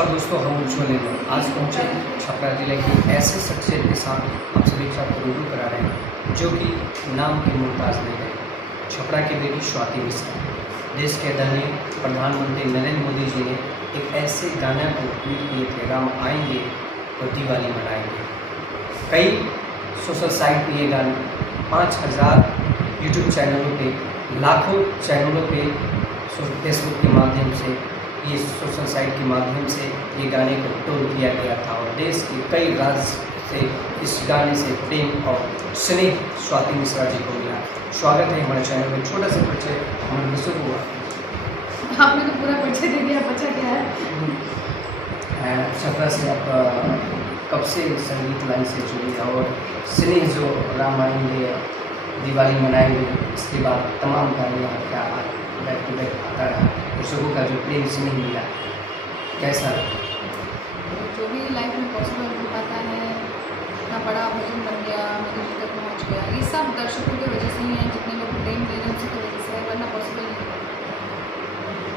नमस्कार दोस्तों, हम उज्ज्वल हैं। आज पहुँचे छपरा जिले की ऐसे शख्सियत के साथ आप सभी के साथ रूबरू करा रहे हैं जो कि नाम के मुमताज़ नहीं रहे। छपरा की बेटी स्वाति मिश्रा। देश के आदरणीय प्रधानमंत्री नरेंद्र मोदी जी ने एक ऐसे गाना को ट्वीट किए थे, राम आएंगे तो दिवाली मनाएंगे। कई सोशल साइट पे ये गाना 5000 यूट्यूब चैनलों पे, लाखों चैनलों पे, फेसबुक के माध्यम से, ये सोशल साइट के माध्यम से ये गाने को ट्रोल किया गया था और देश के कई राज्य से इस गाने से प्रेम और स्नेह स्वाति मिश्रा जी को मिला। स्वागत है हमारे चैनल में। छोटा सा परिचय हमारे विश्व हुआ। आपने तो पूरा परिचय दे दिया, बचा क्या है? छपरा से आप कब से संगीत लाइन से जुड़ी और स्नेह जो राम आएंगे दिवाली मनाएंगे, इसके बाद तमाम गाने क्या बैक टू बैक आता रहा, दर्शकों का जो प्रेम स्नेह मिला, कैसा जो भी लाइफ में पॉसिबल हो पाता है, इतना बड़ा भजन बन गया, मेरे जी तक पहुँच गया, ये सब दर्शकों की वजह से ही है। जितने लोग प्रेम दे रहे हैं उसी की वजह से है, वरना पॉसिबल नहीं है।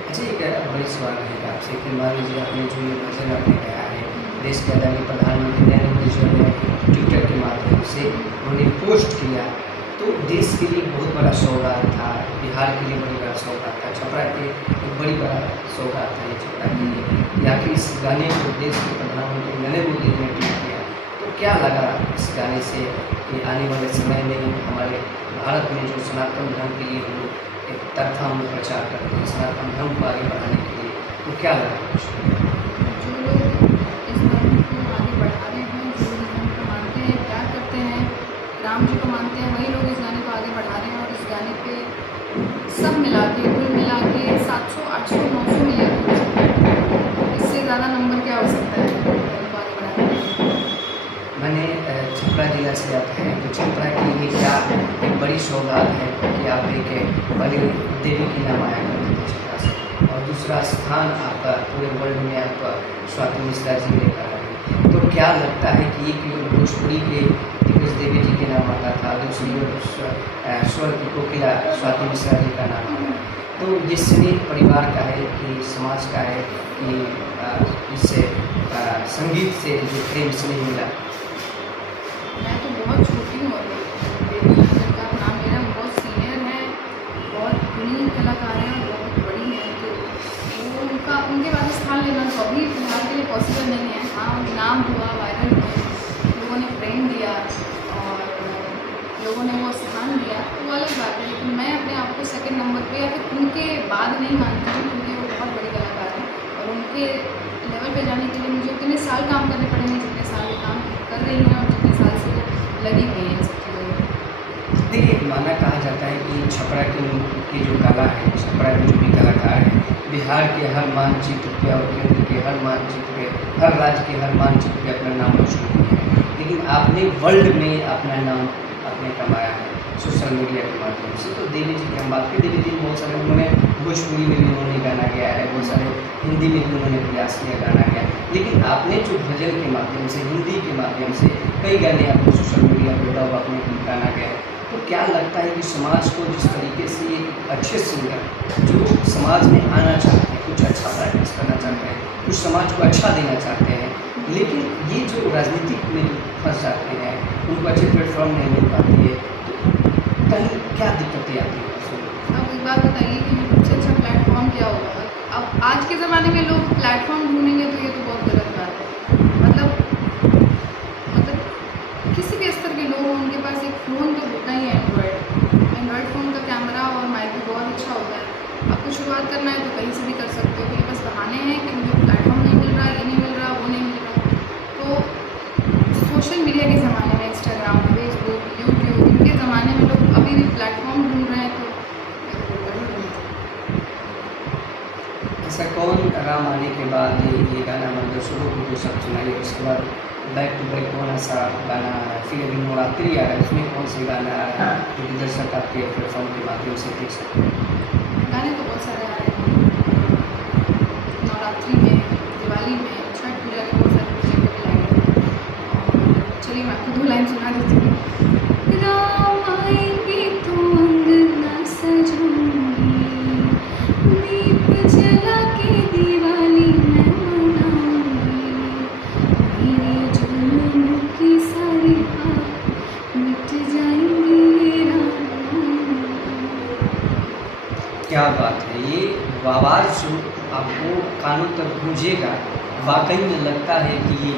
अच्छा, एक बड़ी सवाल है आपसे कि मान लीजिए आपने जो ये भजन आपने गाया है, देश के आदरणीय प्रधानमंत्री नरेंद्र मोदी जी ने ट्विटर के माध्यम से उन्होंने पोस्ट किया, तो देश के लिए बहुत बड़ा सौगात था, बिहार के लिए बड़ी बड़ा सौगात था, छपरा के एक बड़ी बड़ा सौगात था ये छपरा के लिए। या फिर इस गाने को देश के प्रधानमंत्री नरेंद्र मोदी जी ने ट्वीट किया, तो क्या लगा इस गाने से कि आने वाले समय में हमारे भारत में जो सनातन धर्म के लिए हम लोग एक तरफा हम प्रचार करते हैं, सनातन धर्म को आगे बढ़ाने के लिए, तो क्या लगा? जो लोग इस धर्म को आगे बढ़ा रहे हैं, जो इस धर्म को मानते हैं, प्यार करते हैं, राम जी को मानते हैं, वही लोग इस गाने को आगे बढ़ा रहे हैं। और इस गाने पे सब मिला के, कुल मिला के 700, 800, 900 मिलियन, इससे ज़्यादा नंबर क्या हो सकता है धर्म को आगे बढ़ाने के लिए? मैंने छपरा जिला से आप हैं, तो छपरा की ये क्या एक बड़ी सौगात है कि आप एक बड़ी देवी की नाम आया करते थे छपरा से, और दूसरा स्थान आपका पूरे वर्ल्ड में आप स्वाति मिश्रा जी लेकर आए। तो क्या लगता है कि एक लोग भोजपुरी के दिग्गज देवी जी के नाम आता था, दूसरी ओर स्वर की कोकिला स्वाति मिश्रा जी का नाम आता है, तो जिससे परिवार का है कि समाज का है कि इससे संगीत से जो प्रेम स्नेह मिला? मैं तो बहुत छोटी हूँ और जिनका नाम मेरा बहुत सीनियर है, बहुत गुणी कलाकार हैं और बहुत बड़ी हैं, तो वो उनके बाद स्थान लेना तो अभी फिलहाल के लिए पॉसिबल नहीं है। हाँ, नाम हुआ, वायरल हुए, लोगों ने प्रेम दिया और लोगों ने वो स्थान दिया, तो वो अलग बात है। लेकिन मैं अपने आप को सेकंड नंबर पे या फिर उनके बाद नहीं मानती हूँ, क्योंकि वो बहुत बड़ी कलाकार हैं और उनके लेवल पे जाने के लिए मुझे उतने साल काम करने पड़ेंगे जितने साल ये काम कर रही हैं और जितने साल से लगी हुई है सब चीज़ों में। देखिए, माना कहा जाता है कि छपरा की जो कला है, छपरा के जो भी कलाकार हैं, बिहार के हर मानचित्र पे और केंद्र के हर मानचित्र पे, हर राज्य के हर मानचित्र पे अपना नाम रोशन किया है। लेकिन आपने वर्ल्ड में अपना नाम आपने कमाया है सोशल मीडिया के माध्यम से। तो देवी जी की हम बात करें, देवी जी बहुत सारे उन्होंने भोजपुरी में भी उन्होंने गाना गाया है, बहुत सारे हिंदी में भी उन्होंने प्रयास किया गाना गाया, लेकिन आपने जो भजन के माध्यम से, हिंदी के माध्यम से कई गाने आपने सोशल मीडिया पर डब अपने गाना गया है। तो क्या लगता है कि समाज को जिस तरीके से एक अच्छे सिंगर जो समाज में आना चाहते हैं, कुछ अच्छा प्रैक्टिस करना चाहते हैं, कुछ समाज को अच्छा देना चाहते हैं, लेकिन ये जो राजनीतिक में फंस जाते हैं, उनको अच्छे प्लेटफॉर्म नहीं मिल पाती है, तो कहीं क्या दिक्कतें आती हैं? अब एक बात बताइए कि सबसे अच्छा प्लेटफॉर्म क्या होगा? अब आज के ज़माने में लोग प्लेटफॉर्म ढूंढेंगे तो ये तो बहुत गलत बात है। मतलब किसी भी स्तर के लोग, उनके पास एक फ़ोन तो होता ही है, एंड्रॉयड फ़ोन का कैमरा और माइक भी बहुत अच्छा होता है। आपको शुरुआत करना है तो कहीं से भी कर सकते हो, ये बस बहाने हैं कि मुझे प्लेटफॉर्म नहीं मिल रहा, ये नहीं मिल रहा, वो नहीं मिल रहा। तो सोशल मीडिया के ज़माने में, इंस्टाग्राम, फेसबुक, यूट्यूब, इनके ज़माने में लोग अभी भी प्लेटफॉर्म ढूंढ रहे हैं, तो ऐसा कौन राम आने के बाद ये गाना मतलब शुरू को जो सब सुनाइए, उसके बाद बैक टू बैक कौन सा गाना है, फिर अभी नवरात्रि आ रहा है, उसमें कौन से गाना आ रहा है जो कि दर्शक आपके प्लेटफॉर्म के माध्यम से देख सकते हैं? गाने तो बहुत सारे आ रहे हैं, नवरात्रि में, दिवाली में, छठ पूजा के बहुत सारे प्रोजेक्ट भी लाए हैं। चलिए मैं आपको 2 लाइन सुना देती हूँ। राम आएंगे तो अंगना सजूंगी, दीप जला के दिवाली मैं मनाऊंगी, बात है, ये आवाज़ जो आपको कानों तक गूंजेगा, वाकई में लगता है कि ये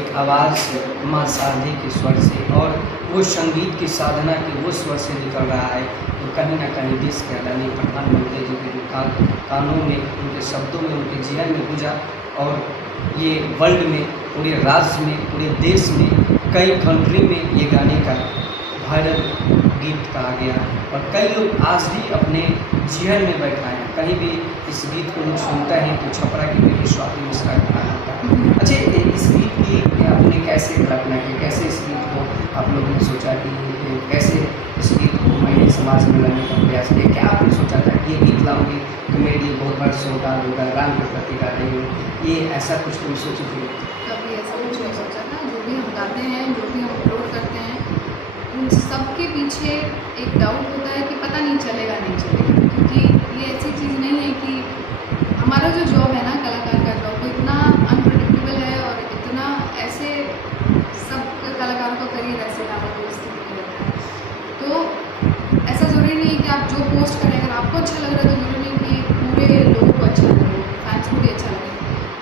एक आवाज़ माँ शारदे के स्वर से और वो संगीत की साधना के वो स्वर से निकल रहा है, तो कहीं ना कहीं देश के आदरणीय प्रधानमंत्री जी के जो कानों में, उनके शब्दों में, उनके जीवन में गूंजा और ये वर्ल्ड में, पूरे राज्य में, पूरे देश में, कई कंट्री में ये गाने का वायरल गीत कहा गया और कई लोग आज भी अपने जीवन में बैठाए हैं। कहीं भी इस गीत को लोग सुनते हैं तो छपरा की बेटी स्वाति मिश्रा का गाना होता है। अच्छा, इस गीत की आपने कैसे कल्पना की, कैसे इस गीत को आप लोगों ने सोचा कि कैसे इस गीत को महिला समाज में लाने का प्रयास किया? क्या आपने सोचा था कि ये गीत लाऊंगी तो मेरे लिए बहुत बड़ा सौगात होगा, राम के प्रति गा रही हूँ, ये ऐसा कुछ तुम सोची थी? कभी ऐसा कुछ नहीं सोचा था। जो भी हम गाते हैं, जो भी हम अपलोड करते हैं, उन सब के पीछे एक डाउट होता है कि पता नहीं चलेगा नहीं चलेगा, क्योंकि ये ऐसी चीज़ नहीं है कि हमारा जो जॉब है ना, कलाकार का जॉब, वो इतना अनप्रेडिक्टेबल है और इतना ऐसे सब कलाकारों का करियर ऐसे स्थिति में रहता है। तो ऐसा ज़रूरी नहीं कि आप जो पोस्ट करें, अगर आपको अच्छा लग रहा है तो ज़रूरी नहीं कि पूरे लोगों को अच्छा लगे, फैंस को भी अच्छा लगे।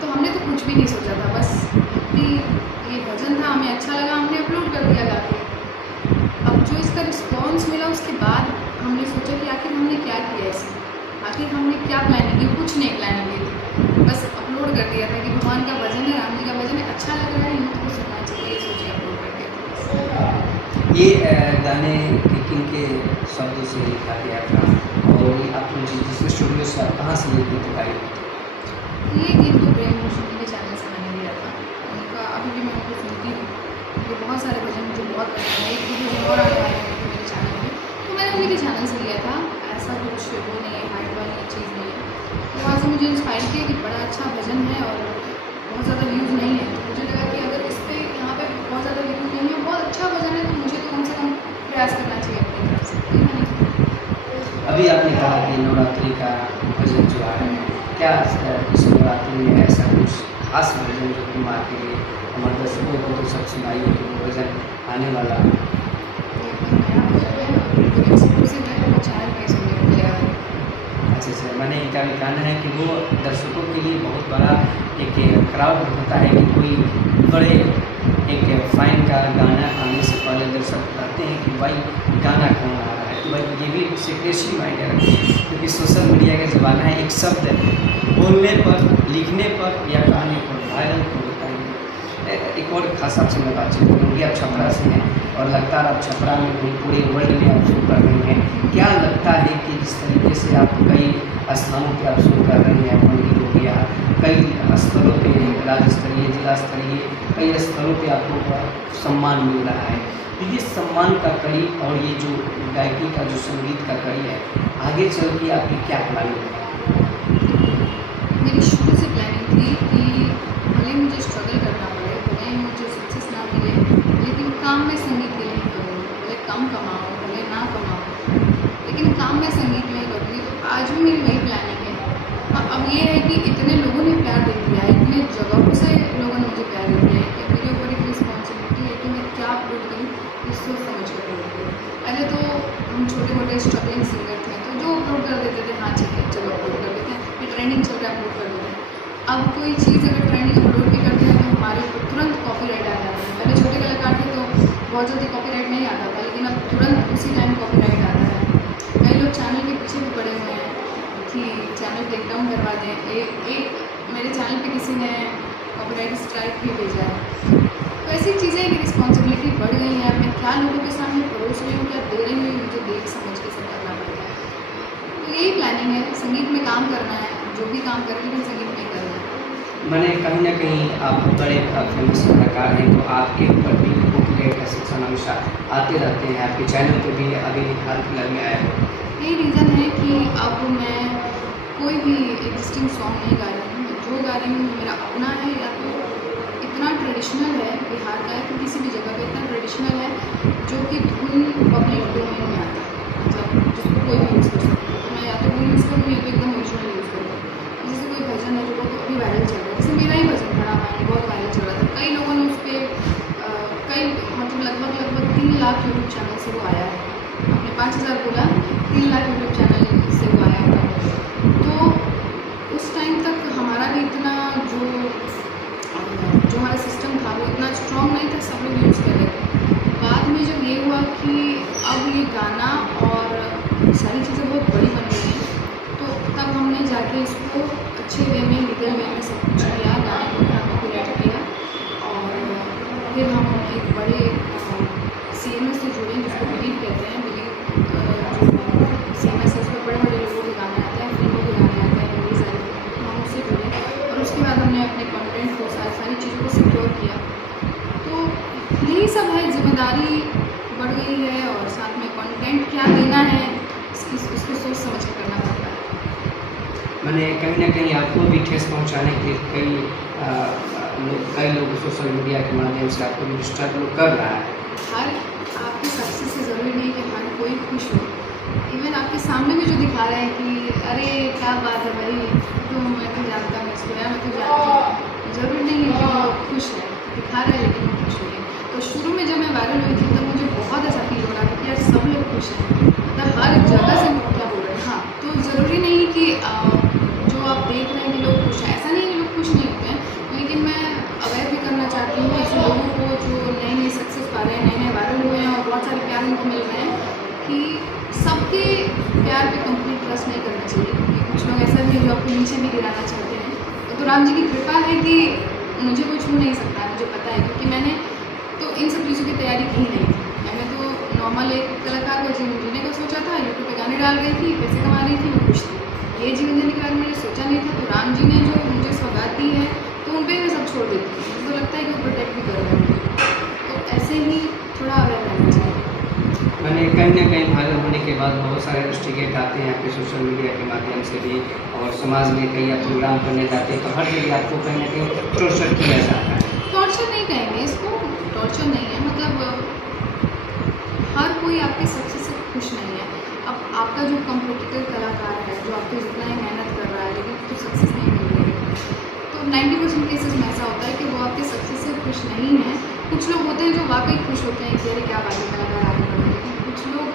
तो हमने तो कुछ भी नहीं सोचा था, बस कि ये भजन था, हमें अच्छा लगा, हमने अपलोड कर दिया गा के। अब जो इसका रिस्पॉन्स मिला उसके बाद हमने सोचा कि आखिर हमने क्या किया इसमें, आखिर हमने क्या प्लानिंग की? कुछ नहीं प्लानिंग की थी, बस अपलोड कर दिया था कि भगवान का भजन है, राम जी का भजन है, अच्छा लग रहा है, यूथ को सुनना चाहिए, ये सोचे अपलोड कर दिया। ये गाने किन के शब्दों से लिखा गया था और ये आप जिस स्टूडियो से आप कहाँ से ये गीत गाए? ये गीत तो प्रेम मुश्किल के चैनल से मैंने लिया था, उनका अभी भी मैं उनको सुनती हूँ। ये बहुत सारे भजन मुझे बहुत पसंद है, एक वीडियो और आने वाले हैं मेरे चैनल में, तो मैंने उन्हीं के चैनल से लिया था। ऐसा कुछ वो नहीं है, हाइट वाली चीज़ नहीं है। तो वहाँ से मुझे इंस्पायर किया कि बड़ा अच्छा भजन है और बहुत ज़्यादा व्यूज़ नहीं है, तो मुझे लगा कि अगर इस पर यहाँ पर बहुत ज़्यादा व्यूज़ नहीं है, बहुत अच्छा भजन है, तो मुझे तो कम से कम प्रयास करना चाहिए अपनी तरफ से। तो मैंने अभी आपने कहा कि नवरात्रि का भजन जो आ रहा है, क्या इस नवरात्रि में ऐसा कुछ खास भजन जो तुम आपके लिए हमारे दर्शकों को तो सब सुनाई हो, वो भजन आने वाला? नया भजन है, एक्सक्लूसिव है, वो चैनल पे सुनने को मिलेगा। अच्छा अच्छा, मैंने इनका भी कहना है कि वो दर्शकों के लिए बहुत बड़ा एक क्राउड होता है कि कोई बड़े एक फाइन का गाना आने से पहले दर्शक बताते हैं कि भाई गाना कौन आ रहा है। तो भाई ये भी सिक्रेसी माइंड रखते हैं, क्योंकि सोशल मीडिया का ज़माना है, एक शब्द बोलने पर, लिखने पर या गाने पर वायरल हो होता है। एक और खास आपसे मैं बातचीत करूँगी, आप छपरा से हैं और लगातार आप छपरा में भी पूरे वर्ल्ड में आप शो कर रही हैं। क्या लगता है कि जिस तरीके से आप कई स्थानों पे आप शो कर रही हैं, मंदिर हो गया, कई स्थलों पे, राज्य स्तरीय, जिला स्तरीय, कई स्थलों पे आपको सम्मान मिल रहा है, तो ये सम्मान का कड़ी और ये जो गायकी का जो संगीत का कड़ी है, आगे चल के आपकी क्या प्लानिंग है? मेरी शुरू से प्लानिंग थी कि भले मुझे स्ट्रगल करना पड़े, भले मुझे सक्सेस ना मिले, लेकिन काम मैं संगीत के लिए ही करूँगी। भले कम कमाऊँ, भले ना कमाऊँ, लेकिन काम मैं संगीत में ही करूँगी। तो आज भी मेरी वही प्लानिंग है। अब ये है कि इतने लोगों ने प्यार दे दिया है, इतने जगहों से लोगों ने मुझे प्यार दे दिया है कि मेरे ऊपर एक रिस्पॉन्सिबिलिटी है कि मैं क्या अपलोड करूँ, ये सोच समझ कर अपलोड करूँ। पहले तो हम छोटे मोटे स्ट्रगलिंग सिंगर थे, तो जो अपलोड कर देते थे, हाँ ठीक है चलो अपलोड कर देते हैं, फिर ट्रेंडिंग चल रहा है अपलोड कर देते हैं। अब कोई चीज़ अगर ट्रेंडिंग अपलोड भी करते हैं तो हमारे ऊपर तुरंत कॉपीराइट आ जाता है। पहले छोटे कलाकार थे तो बहुत जल्दी कॉपीराइट नहीं आता था, लेकिन अब तुरंत उसी टाइम कॉपीराइट आता है। कई लोग चैनल के पीछे भी पड़े हुए हैं कि चैनल टेक डाउन करवा दें। एक मेरे चैनल पे किसी ने कॉपीराइट स्ट्राइक भी भेजा है। तो ऐसी चीज़ें की रिस्पॉन्सिबिलिटी बढ़ गई है। मैं क्या लोगों के सामने परोस रही हूँ, क्या दे रही हूँ, मुझे देख समझ के सब करना पड़ता है। तो यही प्लानिंग है, संगीत में काम करना है, जो भी काम करें लेकिन संगीत में करना है। मैंने कहीं ना कहीं आप बड़े फेमस कलाकार हैं, तो आपके ऊपर भी कॉपीराइट का शिक्षण हमेशा आते रहते हैं, आपके चैनल पे भी अभी हाल फिलहाल में आया है। यही रीज़न है कि अब मैं कोई भी एग्जिस्टिंग सॉन्ग नहीं गा रही हूँ। जो गा रही हूँ मेरा अपना है, या तो इतना ट्रेडिशनल है बिहार का, है कि किसी भी जगह पे इतना ट्रेडिशनल है जो कि धुन पब्लिक डोमेन में आता है, मतलब जिसको कोई भी यूज़ कर सकता है। तो मैं या तो वो यूज़ करूँ या तो एकदम ओरिजिनल यूज़ करूँ। जैसे कोई भजन है जो बहुत अभी वायरल चल रहा है, जैसे मेरा ही भजन बड़ा मायने बहुत वायरल चल रहा था, कई लोगों ने उस पर कई मतलब लगभग 3 लाख यूट्यूब चैनल से वो आया है। आपने 5000 बोला, 3 लाख यूट्यूब चैनल से वो आया है। अब ये गाना और सारी चीज़ें बहुत बड़ी बन गई हैं, तो तब हमने जाके इसको अच्छे वे में, लीगल वे में सब कुछ किया, गाने को अपना कॉपीराइट किया और फिर हम एक बड़े CMS से जुड़े जिसको बिलीव कहते हैं। बिलीव जो CMS है उसमें बड़े बड़े लोगों के गाने आते हैं, फिल्मों के गाने आते हैं, मूवीज़ आते हैं, तो हम उससे जुड़े और उसके बाद हमने अपने कंटेंट को सारी चीज़ों को सिक्योर किया। तो यही सब है, जिम्मेदारी बढ़ गई है और साथ में कंटेंट क्या देना है उसको सोच समझ के करना पड़ता है। मैंने कहीं ना कहीं आपको भी ठेस पहुंचाने के कई लोग सोशल मीडिया के माध्यम से आपको भी डिस्टर्ब लोग कर रहा है। हर आपकी सक्सेस से ज़रूरी नहीं कि हर कोई खुश हो। इवन आपके सामने भी जो दिखा रहे हैं कि अरे क्या बात है भाई, तो मैं तो जानता हूँ इसको, यार मैं तो जानती हूँ, ज़रूरी नहीं है कि वो खुश है, दिखा रहे हैं लेकिन वो खुश नहीं है। तो शुरू में जब मैं वायरल हुई थी तब मुझे बहुत ऐसा फील हो रहा था कि यार सब लोग खुश हैं, मतलब हर जगह से लोग क्या बोल रहे हैं। हाँ, तो ज़रूरी नहीं कि जो आप देख रहे हैं कि लोग खुश हैं, ऐसा नहीं कि लोग खुश नहीं होते हैं, लेकिन मैं अवेयर भी करना चाहती हूँ ऐसे लोगों को जो नई नई सक्सेस पा रहे हैं, नए नए वायरल हुए हैं और बहुत सारे प्यार उनको मिल रहे हैं, कि सबके प्यार पे कंप्लीट ट्रस्ट नहीं करना चाहिए, क्योंकि कुछ लोग ऐसा भी है जो आपको नीचे भी गिराना चाहते हैं। तो राम जी की कृपा है कि मुझे कोई छू नहीं सकता है, मुझे पता है, क्योंकि मैंने तो इन सब चीज़ों की तैयारी की नहीं थी। मैंने तो नॉर्मल एक कलाकार का जीवन जीने का सोचा था, यूट्यूब पे गाने डाल रही थी, पैसे कमा रही थी, मैं खुश थी। ये जीवन जीने के बारे में मैंने सोचा नहीं था। तो राम जी ने जो मुझे सौगात दी है तो उन पर मैं सब छोड़ देती हूँ। मुझे तो लगता है कि वो प्रोटेक्ट भी कर रहे हैं, तो ऐसे ही थोड़ा अवेयर रहना चाहिए। मैंने कहीं ना कहीं वायरल होने के बाद बहुत सारे इंस्टिगेट आते हैं आपके सोशल मीडिया के माध्यम से भी, और समाज में कई आप प्रोग्राम करने जाते हैं तो हर जगह आपको कहीं ना कहीं टॉर्चर किया जाता है। टॉर्चर नहीं कहेंगे इसको, टॉर्चर नहीं है, मतलब हर कोई आपके सक्सेस से खुश नहीं है। अब आपका जो कॉम्पिटिटिव कलाकार है, जो आपके जितना ही मेहनत कर रहा है लेकिन उसको सक्सेस नहीं मिल रही है, तो 90% केसेस में ऐसा होता है कि वो आपके सक्सेस से खुश नहीं है। कुछ लोग होते हैं जो वाकई खुश होते हैं कि अरे क्या बात है, कलाकार आगे बढ़ रहे हैं, लेकिन कुछ लोग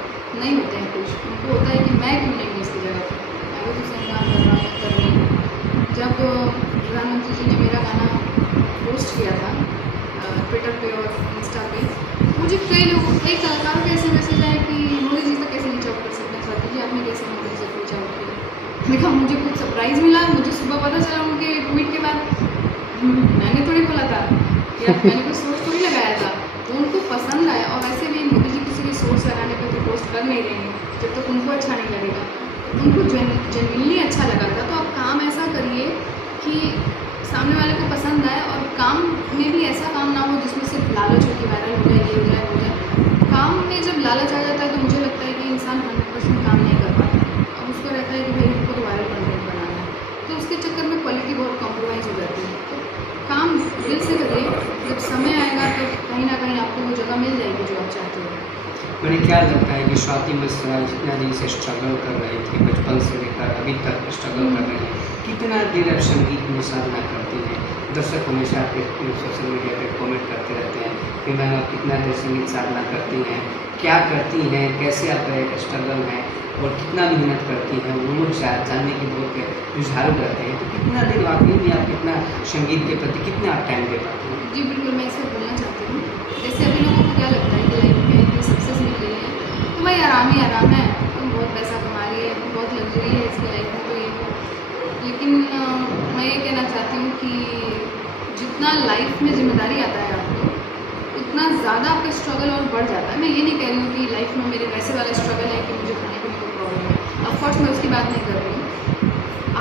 नहीं होते हैं खुश। उनको होता है कि मैं क्यों नहीं हूँ इसकी जगह पर, मैं भी तो सही काम कर रहा हूँ, कर रही हूँ। जब प्रधानमंत्री जी ने मेरा गाना पोस्ट किया था ट्विटर पे और इंस्टा पे, मुझे कई कलाकारों के ऐसे मैसेज आए कि मोदी जी तक कैसे रीच आउट कर सकते हैं, स्वाति जी आपने कैसे मोदी जी तक रीच आउट किया। मैंने कहा मुझे कुछ सरप्राइज़ मिला, मुझे सुबह पता चला उनके ट्वीट के बाद, मैंने थोड़ी बोला था या मैंने कोई सोर्स थोड़ी लगाया था, तो उनको पसंद आया। और वैसे भी मोदी जी किसी के सोर्स लगाने पर तो पोस्ट कर नहीं रहे हैं जब तक उनको अच्छा नहीं लगेगा। उनको जेन्युइनली अच्छा लगा था, तो आप काम ऐसा करिए कि सामने वाले को पसंद आए, और काम में भी ऐसा काम ना हो जिसमें सिर्फ लालच हो कि वायरल हो जाए, ये हो जाए, हो जाए। काम में जब लालच आ जाता है तो मुझे लगता है कि इंसान 100% काम नहीं कर पाता। अब उसको रहता है कि भाई हमको तो वायरल कंटेंट बनाना है, तो उसके चक्कर में क्वालिटी बहुत कॉम्प्रोमाइज़ हो जाती है। तो काम दिल से करिए, जब समय आएगा तो कहीं ना कहीं आपको वो जगह मिल जाएगी जो आप चाहते हो। मुझे क्या लगता है कि स्वाति मिश्रा जितना दिन से स्ट्रगल कर रही थी, बचपन से लेकर अभी तक स्ट्रगल कर रही है, कितना देर अब संगीत में साधना करती है? दर्शक हमेशा आपके सोशल मीडिया पे कमेंट करते रहते हैं कि मैम आप कितना देर संगीत साधना करती हैं, क्या करती हैं, कैसे आपका एक स्ट्रगल है और कितना मेहनत करती हैं, वो लोग जानने की बहुत रुझारू रहते हैं। तो कितना देर वाकई में आप कितना संगीत के प्रति कितना आप टाइम दे पाते हैं? जी बिल्कुल, मैं इसमें बोलना चाहती हूँ। जैसे अभी लोगों को क्या लगता है कि लाइफ में इतनी सक्सेस मिल रही है तो भाई आराम ही आराम है, तुम बहुत पैसा कमा रही है, बहुत लग्जरी है इसकी लाइफ में, तो ये लेकिन मैं ये कहना चाहती हूँ कि जितना लाइफ में जिम्मेदारी आता है आपको, उतना ज़्यादा आपका स्ट्रगल और बढ़ जाता है। मैं ये नहीं कह रही हूँ कि लाइफ में मेरे वैसे वाला स्ट्रगल है कि मुझे खाने पीने को प्रॉब्लम है, ऑफकोर्स मैं उसकी बात नहीं कर रही हूँ।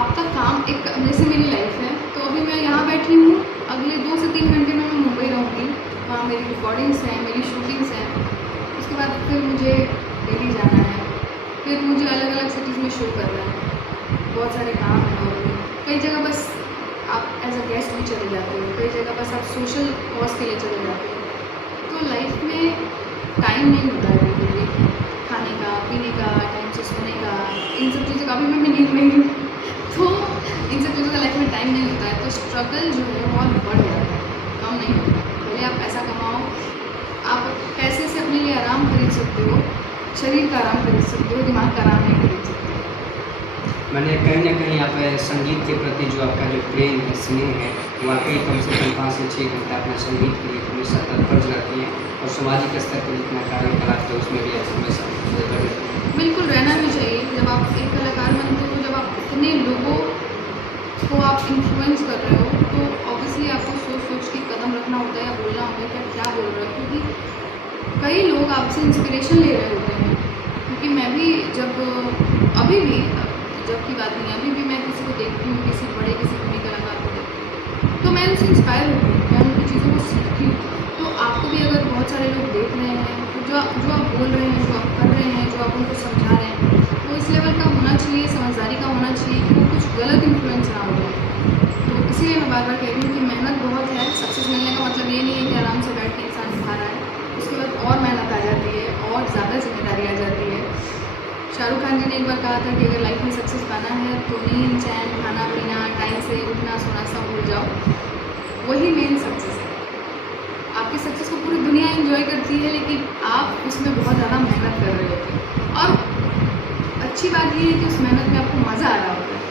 आपका काम एक, जैसे मेरी लाइफ है तो अभी मैं यहाँ बैठी हूँ, अगले 2 से 3 घंटे में मैं मुंबई रहूँगी, वहाँ मेरी रिकॉर्डिंग्स हैं, मेरी शूटिंग्स हैं, उसके बाद फिर मुझे दिल्ली जाना है, फिर मुझे अलग अलग सिटीज़ में शो करना है, बहुत सारे काम हैं। और भी कई जगह बस आप एज अ गेस्ट भी चले जाते हो, कई जगह बस आप सोशल कॉज के लिए चले जाते हो। तो लाइफ में टाइम नहीं होता है बिल्कुल भी, खाने का, पीने का, टाइम से सोने का, इन सब चीज़ों का भी मैं नींद नहीं हूँ, तो इन सब चीज़ों का लाइफ में टाइम नहीं होता है। तो स्ट्रगल जो है बहुत बढ़ जाता है, कम नहीं होता। पहले आप पैसा कमाओ, आप पैसे से अपने लिए आराम खरीद सकते हो, शरीर का आराम खरीद सकते हो, दिमाग का आराम नहीं खरीद सकते। मैंने कहीं न कहीं आप संगीत के प्रति जो आपका जो प्रेम है, स्नेह है, वाक़ई कम से कम 5 से 6 घंटा अपना संगीत के लिए हमेशा तत्पर रहती हैं और सामाजिक स्तर पर जितना कार्यकलाप है उसमें भी आप हमेशा लगे रहते हैं। बिल्कुल रहना भी चाहिए। जब आप एक कलाकार बनते हो, जब आप इतने लोगों को आप इन्फ्लुएंस कर रहे हो, तो ऑब्वियसली आपको सोच के कदम रखना होता है या बोलना होता है कि आप क्या बोल रहे हो, क्योंकि कई लोग आपसे इंस्पिरेशन ले रहे होते हैं। क्योंकि मैं भी जब अभी भी जब की बात नहीं है, अभी भी मैं किसी को देखती हूँ, किसी बड़े किसी बड़े कलाकार को देखती हूँ, तो मैं उनसे इंस्पायर होती हूँ, मैं उनकी चीज़ों को सीखती हूँ। तो आपको भी अगर बहुत सारे लोग देख रहे हैं, तो जो आप बोल रहे हैं, जो आप कर रहे हैं, जो आप उनको समझा रहे हैं, वो इस लेवल का होना चाहिए, समझदारी का होना चाहिए कि वो कुछ गलत इन्फ्लुएंस ना हो जाए। तो इसीलिए मैं बार बार कह रही हूँ कि मेहनत बहुत है। सक्सेस मिलने का मतलब ये नहीं है कि आराम से बैठ के इंसान खा रहा है, उसके बाद और मेहनत आ जाती है और ज़्यादा जिम्मेदारी आ जाती है। शाहरुख खान जी ने एक बार कहा था कि अगर लाइफ में सक्सेस पाना है तो नींद, चैन, खाना पीना, टाइम से उठना सोना सब भूल जाओ, वही मेन सक्सेस है। आपकी सक्सेस को पूरी दुनिया एंजॉय करती है, लेकिन आप उसमें बहुत ज़्यादा मेहनत कर रहे होते हैं और अच्छी बात ये है कि उस मेहनत में आपको मज़ा आ रहा होता है।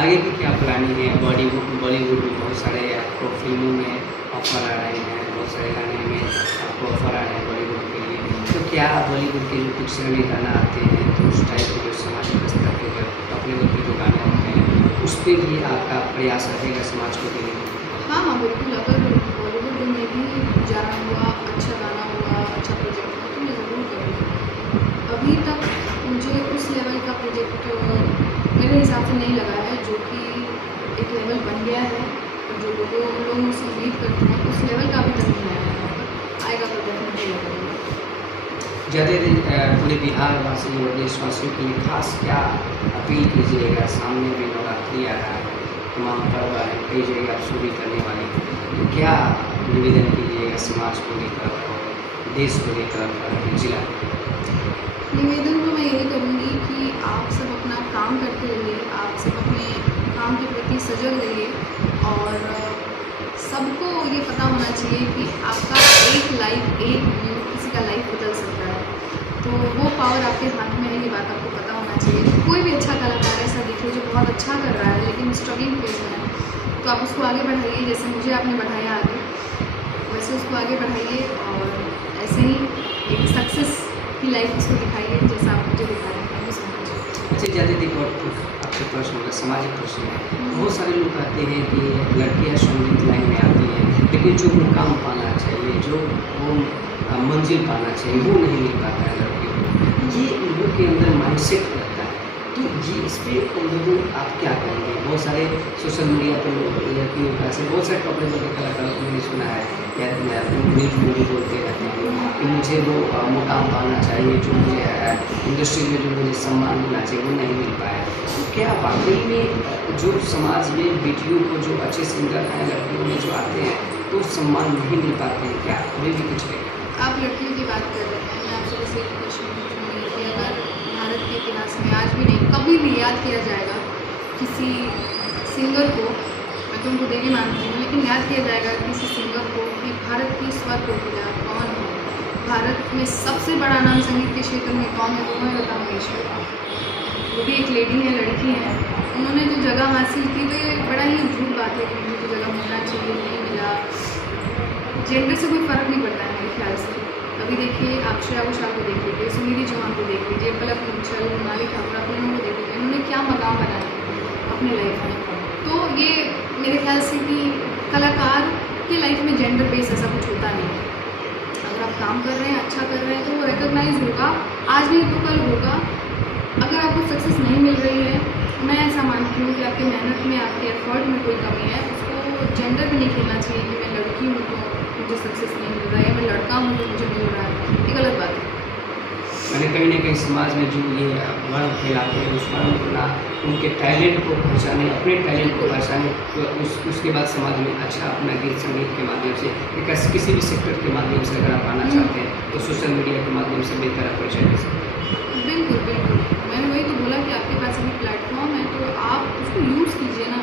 आगे की क्या प्लानिंग है? बॉलीवुड में बहुत सारे आपको फिल्मों में ऑफर आ रहे हैं, बहुत सारे गाने में आपको ऑफर आ रहे हैं बॉलीवुड के लिए। तो क्या बॉलीवुड के जो पिक्चर गाना आते हैं, तो उस टाइप के जो सामाजिक स्तर के जो अपने के जो गाने होते हैं, उस पर भी आपका प्रयास रहेगा समाज को देने में? हाँ हाँ बिल्कुल। अगर बॉलीवुड में भी जाना हुआ, अच्छा गाना हुआ, अच्छा प्रोजेक्ट हुआ, तो मैं ज़रूर करूँगी। अभी तक मुझे उस लेवल का प्रोजेक्ट मेरे हिसाब से नहीं लगा है, जो कि एक लेवल बन गया है और जो लोग मुझसे उम्मीद करते हैं, उस लेवल का अभी तक नहीं आया है। आएगा तो डेफिनेटली लगेगा। ज़्यादा पूरे बिहार वासियों और देशवासियों के लिए खास क्या अपील कीजिएगा? सामने में नवरात्रि आ रहा है, तमाम पर्व आ रहे हैं, कई जगह आप शुरू करने वाले हैं, तो क्या निवेदन कीजिएगा समाज को लेकर और देश को लेकर और जिला? निवेदन तो मैं यही करूँगी कि आप सब अपना काम करते रहिए, आप सब अपने काम के प्रति सजग रहिए और सबको ये पता होना चाहिए कि आपका एक लाइफ, एक व्यू किसी का लाइफ बदल सकता है। तो वो पावर आपके हाथ में है, ये बात आपको पता होना चाहिए। कोई भी अच्छा कलाकार ऐसा दिखे जो बहुत अच्छा कर रहा है लेकिन स्ट्रगलिंग फेज में है, तो आप उसको आगे बढ़ाइए। जैसे मुझे आपने बढ़ाया आगे, वैसे उसको आगे बढ़ाइए और ऐसे ही एक सक्सेस की लाइफ उसको दिखाइए जैसा आप मुझे दिखा रहे हैं। Thank you so much. अच्छा, ज़्यादा देखो आपसे प्रश्न होगा, सामाजिक प्रश्न है। बहुत सारे लोग कहते हैं कि लड़कियां संगीत लाइन में आती हैं, लेकिन जो मुकाम पाना चाहिए, जो वो मंजिल पाना चाहिए, वो नहीं मिल पाता है लड़कियों को। ये लोगों के अंदर माइंडसेट रहता है, तो ये इस पर लोगों आप क्या कहेंगे? बहुत सारे सोशल मीडिया पर लोग लड़कियों का से बहुत सारे कपड़े वाले कलाकारों को मैंने सुना है, या न्यूज में भी बोलते रहते हैं कि मुझे वो मुकाम पाना चाहिए, जो मुझे इंडस्ट्री में जो मुझे सम्मान मिलना चाहिए वो नहीं मिल पाया। तो क्या वाकई में जो समाज में बेटियों को जो अच्छे सिंगर हैं लड़कियों में जो आते हैं तो सम्मान नहीं मिल पाते हैं? क्या अभी भी कुछ नहीं? आप लड़कियों की बात कर रहे हैं, मैं आपसे बस एक क्वेश्चन पूछूँगी कि अगर भारत के इतिहास में आज भी नहीं, कभी भी याद किया जाएगा किसी सिंगर को, मैं तो उनको देवी मानती हूँ, लेकिन याद किया जाएगा किसी सिंगर को कि भारत की स्वर कोकिला कौन है, भारत में सबसे बड़ा नाम संगीत के क्षेत्र में कौन है, वो है लता मंगेशकर। वो भी एक लेडी है, लड़की है, उन्होंने जो जगह हासिल की तो ये बड़ा ही झूठ बात है कि मुझे जो जगह मिलना चाहिए नहीं मिला। जेंडर से कोई फ़र्क नहीं पड़ता है मेरे ख्याल से। अभी देखिए आप श्रेया घोषाल को देख लीजिए, सुनिधि चौहान को देख लीजिए, पलक मुंचल, मोनाली ठाकुर, आप लोगों को देख लीजिए, इन्होंने क्या मकाम बनाया अपनी लाइफ में। तो ये मेरे ख्याल से कि कलाकार के लाइफ में जेंडर बेस ऐसा कुछ होता नहीं है। अगर आप काम कर रहे हैं, अच्छा कर रहे हैं, तो वो रिकॉग्नाइज होगा, आज नहीं तो कल होगा। अगर आपको सक्सेस नहीं मिल रही है, मैं ऐसा मानती हूँ कि आपकी मेहनत में, आपके एफर्ट में कोई कमी है, उसको जेंडर भी नहीं खेलना चाहिए कि मैं लड़की हूँ तो मुझे सक्सेस नहीं मिल रहा है, या मैं लड़का हूँ तो मुझे मिल रहा है, ये गलत बात है। मैंने कहीं ना कहीं समाज में जो ये वर्ग फैलाते हैं उस वर्ग को ना उनके टैलेंट को पहचाने, अपने टैलेंट को पहचाने, तो उसके बाद समाज में अच्छा अपना गीत संगीत के माध्यम से एक किसी भी सेक्टर के माध्यम से अगर आप आना चाहते हैं तो सोशल मीडिया के माध्यम से बेहतर आप परिचय दे सकते हैं। बिल्कुल बिल्कुल, मैंने वही तो बोला कि आपके पास अभी प्लेटफॉर्म है तो आप उसको यूज़ कीजिए ना।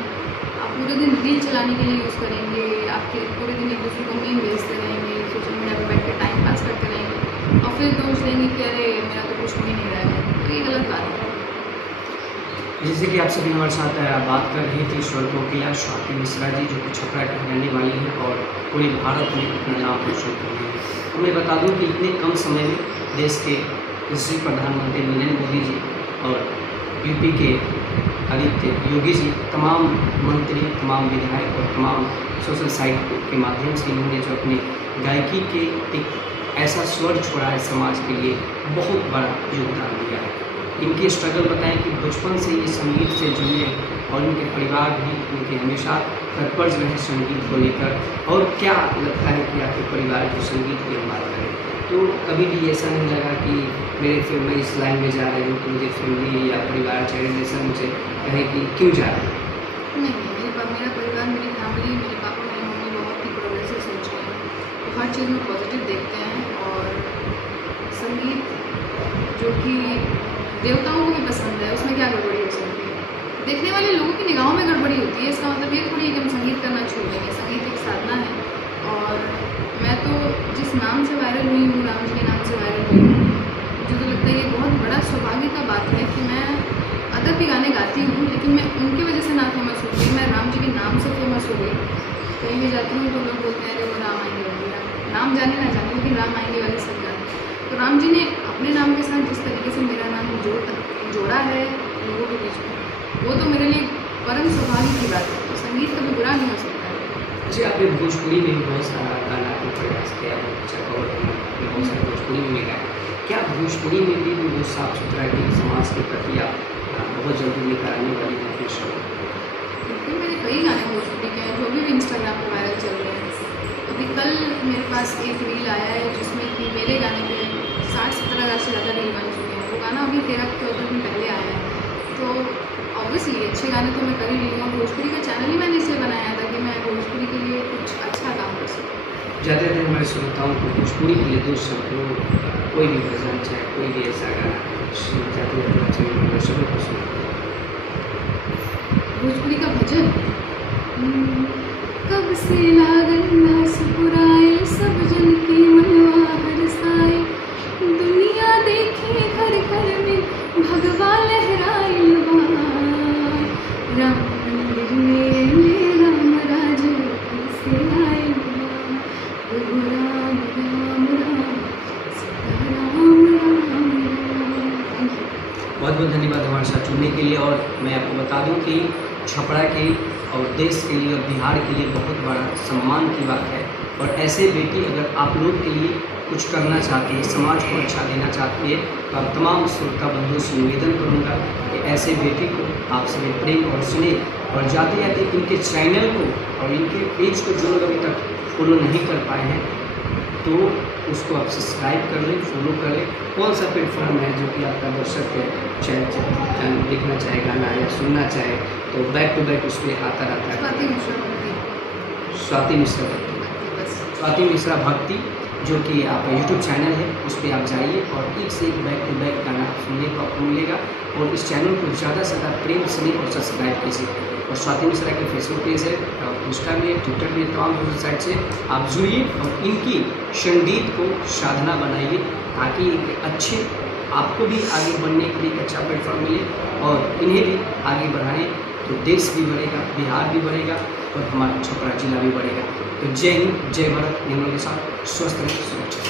आप पूरे दिन रील चलाने के लिए यूज़ करेंगे, आपके पूरे दिन एक दूसरे को मीम भेजते रहेंगे, सोशल मीडिया पर बैठ के टाइम पास करते रहेंगे और फिर दोष देंगे कि अरे मेरा तो कुछ हो ही नहीं रहा है, तो ये गलत बात है। जैसे कि आप सभी हमारे साथ बात कर रहे थे स्वर कोकिला स्वाति मिश्रा जी, जो कि छपरा की रहने वाली हैं और पूरे भारत में अपना नाम रोशन कर रही हैं। तो मैं बता दूं कि इतने कम समय में देश के यशस्वी प्रधानमंत्री नरेंद्र मोदी जी और यूपी के आदित्य योगी जी, तमाम मंत्री, तमाम विधायक और तमाम सोशल साइट के माध्यम से इन्होंने जो अपनी गायकी के एक ऐसा स्वर छोड़ा है समाज के लिए, बहुत बड़ा योगदान दिया है। इनकी स्ट्रगल बताएं कि बचपन से ये संगीत से जुड़े और उनके परिवार भी उनके हमेशा तत्पर रहे संगीत को लेकर। और क्या लगता है कि आपके परिवार जो संगीत की हम बात करें तो कभी भी ऐसा नहीं लगा कि मेरे फिल्म में इस लाइन में जा रहे हूँ तो मुझे फैमिली या परिवार चाहे रिलेशन मुझे कहे कि क्यों जा रहे हैं? नहीं, मेरा परिवार, मेरी फैमिली, मेरे पापा, मेरी मम्मी बहुत ही प्रोग्रेसिव सोच रहे हैं, तो हर चीज़ में पॉजिटिव देखते हैं। और संगीत जो कि देवताओं को भी पसंद है, उसमें क्या गड़बड़ी हो सकती है? देखने वाले लोगों की निगाहों में गड़बड़ी होती है, इसका मतलब ये थोड़ी है कि हम संगीत करना छोड़ देंगे। संगीत एक साधना है और मैं तो जिस नाम से वायरल हुई हूँ, राम जी के नाम से वायरल हुई हूँ, मुझे तो लगता है ये बहुत बड़ा सौभाग्य का बात है कि मैं अदर भी गाने गाती हूँ, लेकिन मैं उनकी वजह से ना फेमस हो गई, मैं राम जी के नाम से फेमस हो गई। कहीं भी जाती हूँ तो लोग बोलते हैं अरे वो राम आएंगे वाली, नाम जाने ना जाने लेकिन राम आएंगे वाली सब गाने। तो राम जी ने अपने नाम के साथ जिस तरीके से मेरा नाम जोड़ा है लोगों के बीच में, वो तो मेरे लिए परम सौभाग्य की बात है। तो संगीत कभी बुरा नहीं हो सकता है। जी, आपने भोजपुरी में भी बहुत सारा गाना आपने प्रयास किया है, अच्छा कवर करना, आपने बहुत सारे भोजपुरी में भी गाया। क्या भोजपुरी में भी वो साफ सुथरा के समाज के प्रति आप बहुत जल्दी लेकर आने वाली हैं अपने शो? बिल्कुल, मेरे कई गाने भोजपुरी के हैं जो भी इंस्टाग्राम पर वायरल चल रहे हैं। अभी कल मेरे पास एक रील आया है जिसमें कि मेरे गाने पे 60-70 हज़ार से ज़्यादा रील बन चुके हैं। वो गाना अभी 13-14 दिन पहले आया है। तो ऑब्वियसली अच्छे गाने तो मैं कर ही रही हूँ। भोजपुरी का चैनल ही मैंने इसलिए बनाया था कि मैं भोजपुरी के लिए कुछ अच्छा काम कर सकूँ। ज़्यादातर हमारे श्रोताओं को भोजपुरी के लिए 2 शब्दों, कोई भी भजन चाहे कोई भी ऐसा गाना जाते जाते अच्छे दर्शकों को सुना। भोजपुरी का भजन कब से लागन नास पुराए, सब जन की मनवा हरसाए, दुनिया देखी घर घर में भगवा लहराइल बा, राम मंदिर में राम राज फिर से आइल बा, प्रभु राम राम राम सीता राम राम राम। बहुत बहुत धन्यवाद हमारे साथ जुड़ने के लिए। और मैं आपको बता दूं कि छपरा के और देश के लिए और बिहार के लिए बहुत बड़ा सम्मान की बात है। और ऐसे बेटी अगर आप लोग के लिए कुछ करना चाहते हैं, समाज को अच्छा देना चाहती है, तो आप तमाम श्रोता बंधुओं से निवेदन करूंगा कि ऐसे बेटी को आप सभी प्रेम और स्नेह और जाते जाते इनके चैनल को और इनके पेज को जो लोग अभी तक फॉलो नहीं कर पाए हैं तो उसको आप सब्सक्राइब कर लें, फॉलो कर लें। कौन सा प्लेटफॉर्म है जो कि आपका दर्शक चैनल देखना चाहे, गाना या सुनना चाहे तो बैक टू बैक उस पर आता रहता है। स्वाति मिश्रा भक्ति। स्वाति मिश्रा भक्ति, बस स्वाति मिश्रा भक्ति जो कि आपका यूट्यूब चैनल है, उस पर आप जाइए और एक से एक बैक टू बैक गाना सुनने को आपको मिलेगा। और इस चैनल को ज़्यादा से ज़्यादा प्रेम स्नेह और सब्सक्राइब कीजिए। और स्वाति मिश्रा के फेसबुक पेज है, इंस्टा भी है, ट्विटर भी है, तमाम सोशल साइट से आप जुड़िए और इनकी संगीत को साधना बनाइए ताकि अच्छे आपको भी आगे बढ़ने के लिए एक अच्छा प्लेटफॉर्म मिले और इन्हें भी आगे बढ़ाएं तो देश भी बढ़ेगा, बिहार भी बढ़ेगा और हमारा छपरा जिला भी बढ़ेगा। तो जय हिंद, जय भारत। नियमों के साथ स्वस्थ रहें, सुरक्षित।